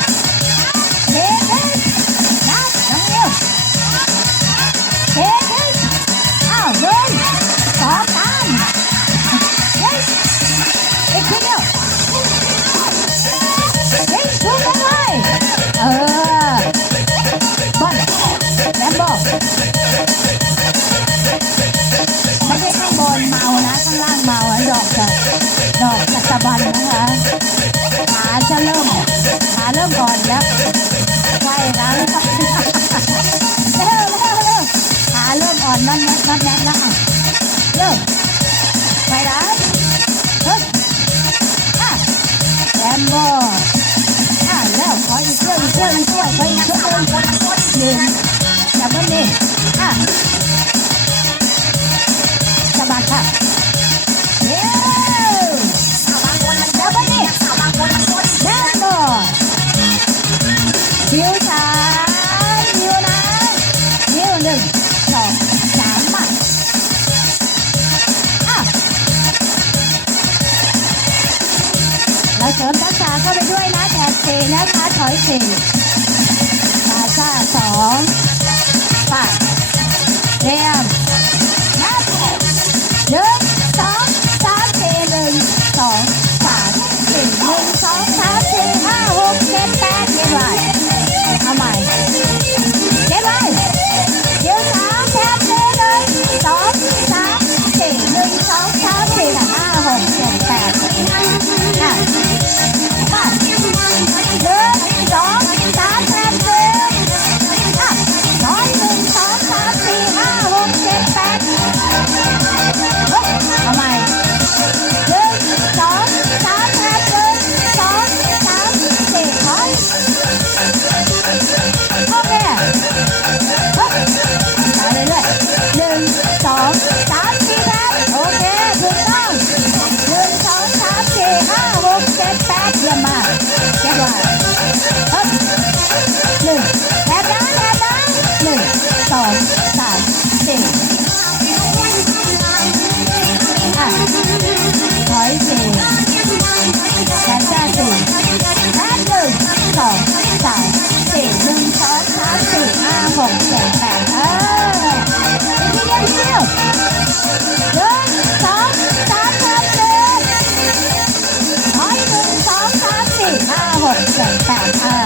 Wow. ชื่อมันช่วยไปนะทุกคนนี่อย่าเพิ่งนี่อะบายค่ะเร็าเพิ่นี่แน่นนคิววนะคิวหนึ่งสองสามมาอะเราเสริมทักษะเข้าไปด้วยนะ นะคะถอยสี่ลาซ่าสองค่ะเรีย 等待它